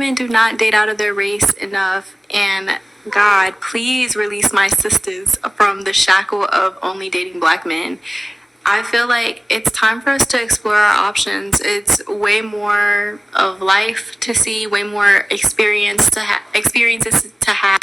women do not date out of their race enough, and God, please release my sisters from the shackle of only dating black men. I feel like it's time for us to explore our options. It's way more of life to see, way more experiences to have.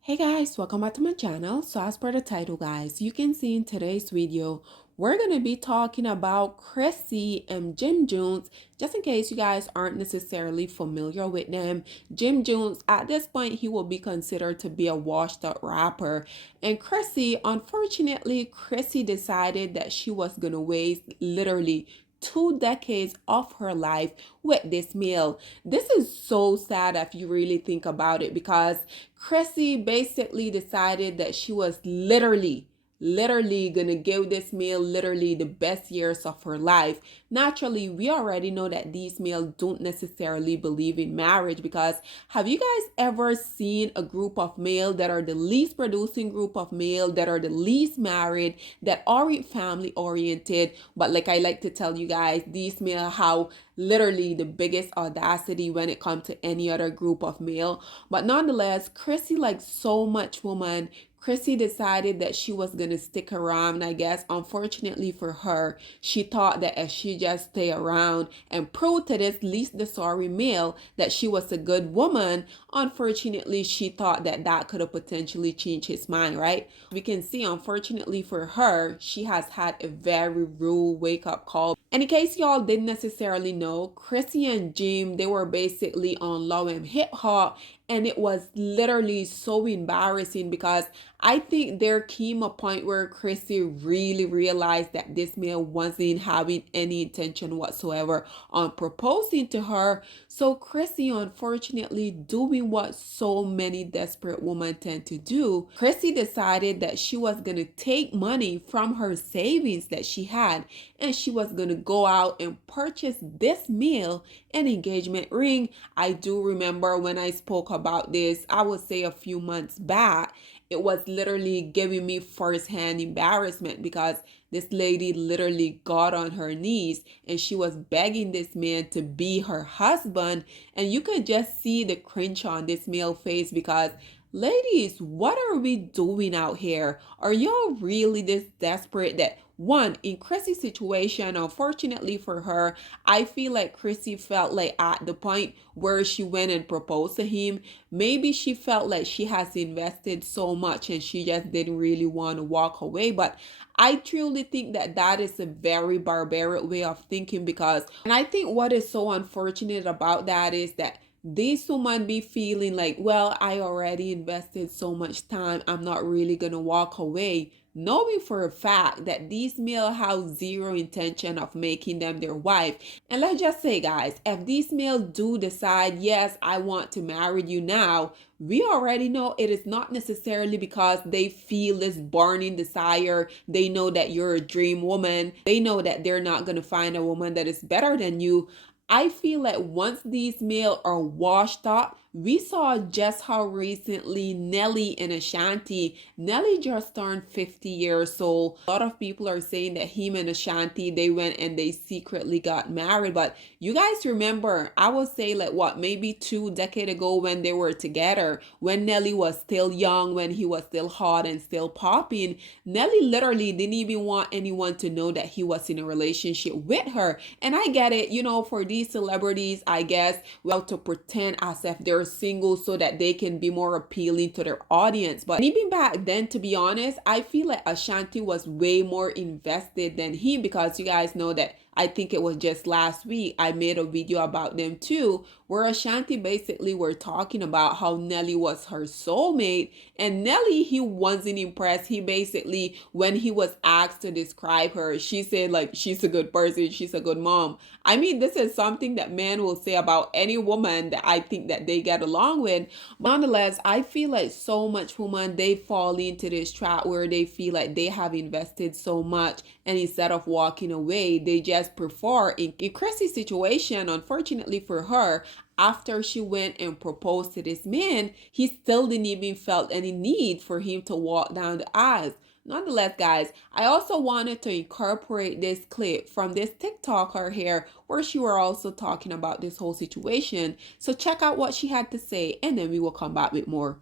Hey guys, welcome back to my channel. So as per the title guys, you can see in today's video, we're going to be talking about Chrissy and Jim Jones. Just in case you guys aren't necessarily familiar with them, Jim Jones, at this point, he will be considered to be a washed up rapper. And Chrissy, unfortunately, Chrissy decided that she was going to waste literally 2 decades of her life with this male. This is so sad if you really think about it, because Chrissy basically decided that she was literally gonna give this male literally the best years of her life. Naturally, we already know that these males don't necessarily believe in marriage, because have you guys ever seen a group of male that are the least producing group of male, that are the least married, that aren't family oriented, but like I like to tell you guys, these male how literally the biggest audacity when it comes to any other group of male. But nonetheless, Chrissy, like so much woman, Chrissy decided that she was going to stick around. I guess unfortunately for her, she thought that if she just stay around and prove to this least the sorry male that she was a good woman, unfortunately she thought that that could have potentially changed his mind, right? We can see unfortunately for her, she has had a very rude wake up call. And in case y'all didn't necessarily know, Chrissy and Jim, they were basically on Love and Hip Hop, and it was literally so embarrassing, because I think there came a point where Chrissy really realized that this male wasn't having any intention whatsoever on proposing to her. So Chrissy, unfortunately, doing what so many desperate women tend to do, Chrissy decided that she was going to take money from her savings that she had, and she was going to go out and purchase this male an engagement ring. I do remember when I spoke about this, I would say a few months back, it was literally giving me firsthand embarrassment, because this lady literally got on her knees and she was begging this man to be her husband. And you could just see the cringe on this male face, because ladies, what are we doing out here? Are y'all really this desperate that one, in Chrissy's situation, unfortunately for her, I feel like Chrissy felt like at the point where she went and proposed to him, maybe she felt like she has invested so much and she just didn't really want to walk away. But I truly think that that is a very barbaric way of thinking, because, and I think what is so unfortunate about that is that these women be feeling like, well, I already invested so much time, I'm not really gonna walk away, knowing for a fact that these male have zero intention of making them their wife. And let's just say guys, if these males do decide, yes, I want to marry you now, we already know it is not necessarily because they feel this burning desire. They know that you're a dream woman. They know that they're not going to find a woman that is better than you. I feel like once these males are washed up, we saw just how recently Nelly and Ashanti, Nelly just turned 50 years old. A lot of people are saying that him and Ashanti, they went and they secretly got married. But you guys remember, I would say like what, maybe 2 decades ago when they were together, when Nelly was still young, when he was still hot and still popping, Nelly literally didn't even want anyone to know that he was in a relationship with her. And I get it, you know, for these celebrities, I guess, well, to pretend as if they're single so that they can be more appealing to their audience. But even back then, to be honest, I feel like Ashanti was way more invested than him, because you guys know that I think it was just last week I made a video about them too, where Ashanti basically were talking about how Nelly was her soulmate, and Nelly, he wasn't impressed. He basically, when he was asked to describe her, she said like, she's a good person, she's a good mom. I mean, this is something that men will say about any woman that I think that they get along with. But nonetheless, I feel like so much women, they fall into this trap where they feel like they have invested so much, and instead of walking away, they just prefer, in Chrissy's situation, unfortunately for her, after she went and proposed to this man, he still didn't even felt any need for him to walk down the aisle. Nonetheless, guys, I also wanted to incorporate this clip from this TikToker here where she were also talking about this whole situation. So check out what she had to say and then we will come back with more.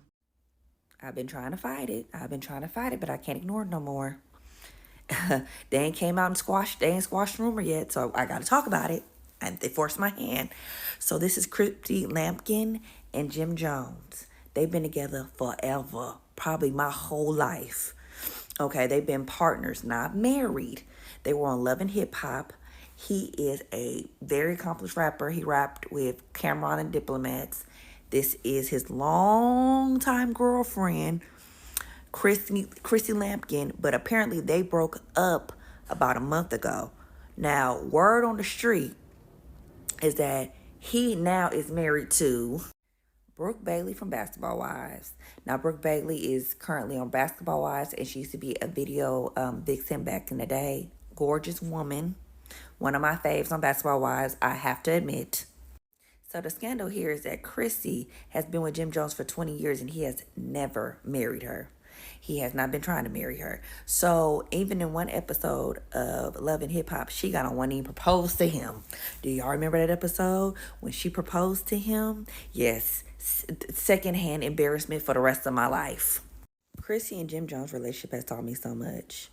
I've been trying to fight it. But I can't ignore it no more. They ain't came out and they ain't squashed the rumor yet, so I gotta talk about it. And they forced my hand. So this is Chrissy Lampkin and Jim Jones. They've been together forever, probably my whole life. Okay, they've been partners, not married. They were on Love and Hip Hop. He is a very accomplished rapper. He rapped with Cameron and Diplomats. This is his longtime girlfriend, Chrissy Lampkin, but apparently they broke up about a month ago. Now, word on the street is that he now is married to Brooke Bailey from Basketball Wives. Now, Brooke Bailey is currently on Basketball Wives, and she used to be a video vixen back in the day. Gorgeous woman. One of my faves on Basketball Wives, I have to admit. So the scandal here is that Chrissy has been with Jim Jones for 20 years, and he has never married her. He has not been trying to marry her. So even in one episode of Love and Hip Hop, she got on one knee and proposed to him. Do y'all remember that episode when she proposed to him? Yes, secondhand embarrassment for the rest of my life. Chrissy and Jim Jones' relationship has taught me so much.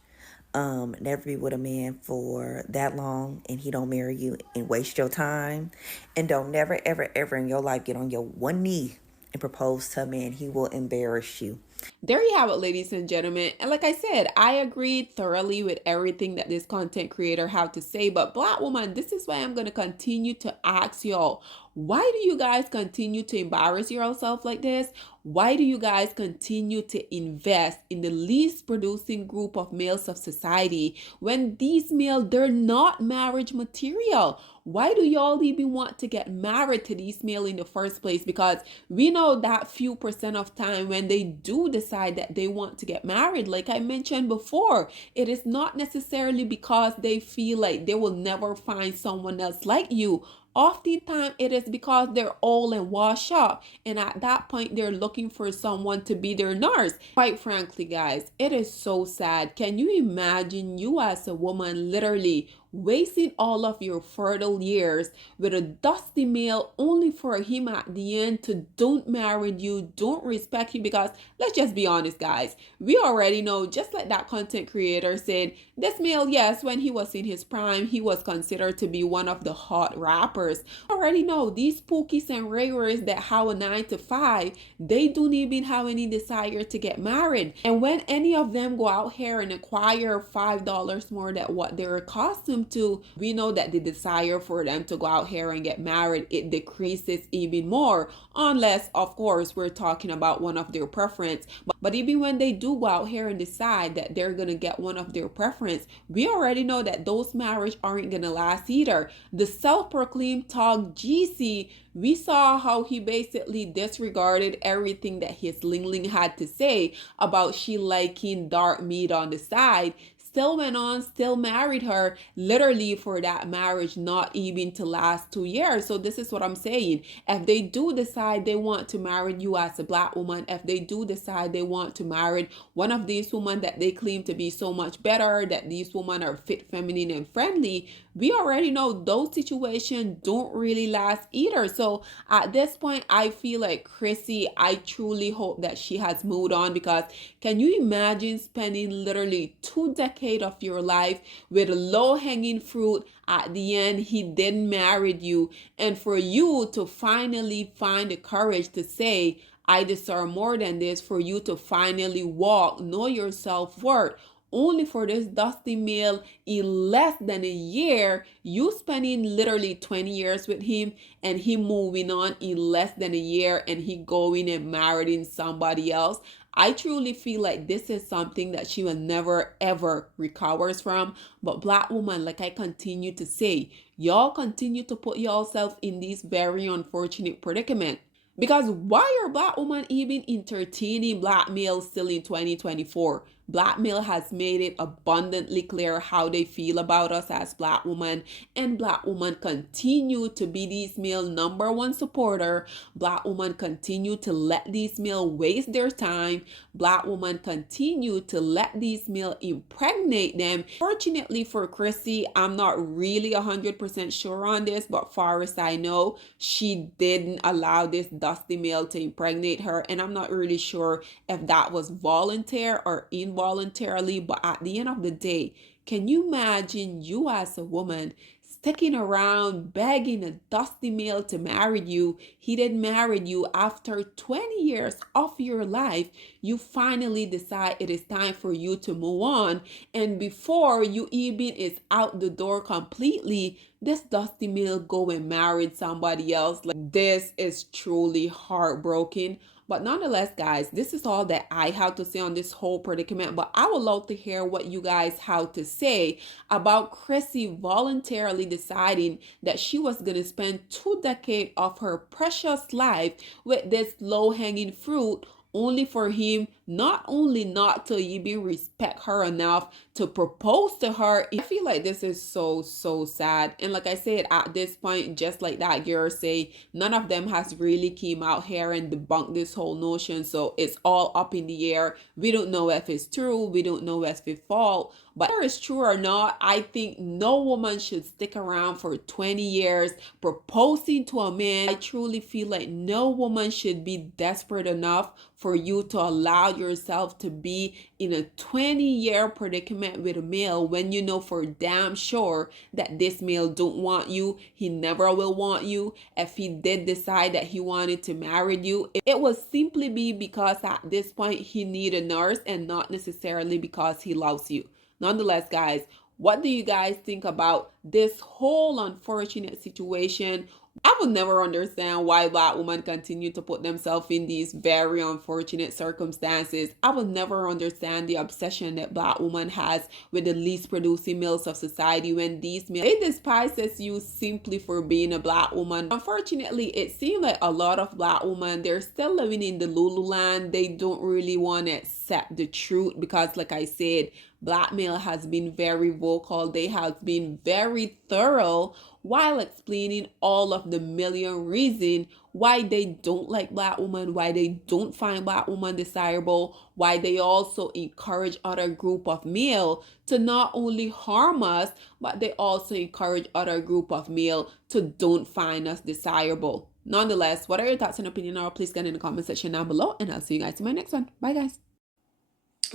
Never be with a man for that long and he don't marry you and waste your time. And don't never, ever, ever in your life get on your one knee and propose to a man. He will embarrass you. There you have it, ladies and gentlemen. And like I said, I agreed thoroughly with everything that this content creator had to say. But Black woman, this is why I'm going to continue to ask y'all, why do you guys continue to embarrass yourself like this? Why do you guys continue to invest in the least producing group of males of society when these males, they're not marriage material? Why do y'all even want to get married to these males in the first place? Because we know that few percent of time when they do decide that they want to get married, like I mentioned before, it is not necessarily because they feel like they will never find someone else like you. Oftentimes it is because they're old and washed up, and at that point they're looking for someone to be their nurse. Quite frankly, guys, it is so sad. Can you imagine you as a woman literally wasting all of your fertile years with a dusty male only for him at the end to don't marry you, don't respect you? Because let's just be honest, guys, we already know, just like that content creator said, this male, yes, when he was in his prime, he was considered to be one of the hot rappers. Already know these pookies and railers that have a 9 to 5, they don't even have any desire to get married. And when any of them go out here and acquire $5 more than what they're accustomed to, we know that the desire for them to go out here and get married, it decreases even more, unless of course we're talking about one of their preference. But even when they do go out here and decide that they're gonna get one of their preference, we already know that those marriage aren't gonna last either. The self-proclaimed Tog GC, we saw how he basically disregarded everything that his Ling Ling had to say about she liking dark meat on the side, still went on, still married her, literally for that marriage not even to last 2 years. So this is what I'm saying. If they do decide they want to marry you as a Black woman, if they do decide they want to marry one of these women that they claim to be so much better, that these women are fit, feminine, and friendly, we already know those situations don't really last either. So at this point, I feel like Chrissy, I truly hope that she has moved on, because can you imagine spending literally 2 decades of your life with low hanging fruit? At the end, he didn't marry you, and for you to finally find the courage to say, I deserve more than this, for you to finally walk, know your self-worth, only for this dusty male in less than a year, you spending literally 20 years with him and he moving on in less than a year and he going and marrying somebody else. I truly feel like this is something that she will never ever recovers from. But Black woman, like I continue to say, y'all continue to put yourself in this very unfortunate predicament. Because why are Black women even entertaining Black males still in 2024? Black male has made it abundantly clear how they feel about us as Black women, and Black women continue to be these male number one supporter. Black women continue to let these male waste their time. Black women continue to let these male impregnate them. Fortunately for Chrissy, I'm not really 100% sure on this, but far as I know, she didn't allow this dusty male to impregnate her, and I'm not really sure if that was voluntary or involuntarily. But at the end of the day, can you imagine you as a woman sticking around begging a dusty male to marry you? He didn't marry you. After 20 years of your life, you finally decide it is time for you to move on, and before you even is out the door completely, this dusty male go and married somebody else. Like, this is truly heartbroken. But nonetheless, guys, this is all that I have to say on this whole predicament. But I would love to hear what you guys have to say about Chrissy voluntarily deciding that she was going to spend 2 decades of her precious life with this low-hanging fruit, only for him not only not to even respect her enough to propose to her. I feel like this is so sad. And like I said, at this point, just like that girl say, none of them has really came out here and debunked this whole notion. So it's all up in the air. We don't know if it's true. We don't know if it's false. But whether it's true or not, I think no woman should stick around for 20 years proposing to a man. I truly feel like no woman should be desperate enough for you to allow yourself to be in a 20-year predicament with a male when you know for damn sure that this male don't want you. He never will want you. If he did decide that he wanted to marry you, it would simply be because at this point he need a nurse and not necessarily because he loves you. Nonetheless, guys, what do you guys think about this whole unfortunate situation? I would never understand why Black women continue to put themselves in these very unfortunate circumstances. I would never understand the obsession that Black women has with the least producing males of society, when these males, they despise you simply for being a Black woman. Unfortunately, it seems like a lot of Black women, they're still living in the Lululand. They don't really want to accept the truth because, like I said, Black male has been very vocal. They have been very thorough while explaining all of the million reasons why they don't like Black women, why they don't find Black women desirable, why they also encourage other group of male to not only harm us, but they also encourage other group of male to don't find us desirable. Nonetheless, what are your thoughts and opinion? Please get in the comment section down below, and I'll see you guys in my next one. Bye, guys.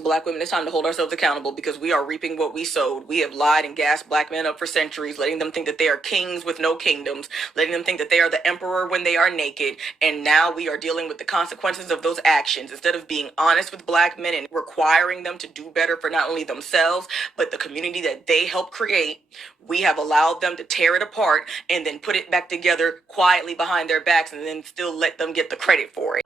Black women, it's time to hold ourselves accountable because we are reaping what we sowed. We have lied and gassed Black men up for centuries, letting them think that they are kings with no kingdoms, letting them think that they are the emperor when they are naked, and now we are dealing with the consequences of those actions. Instead of being honest with Black men and requiring them to do better for not only themselves, but the community that they helped create, we have allowed them to tear it apart and then put it back together quietly behind their backs and then still let them get the credit for it.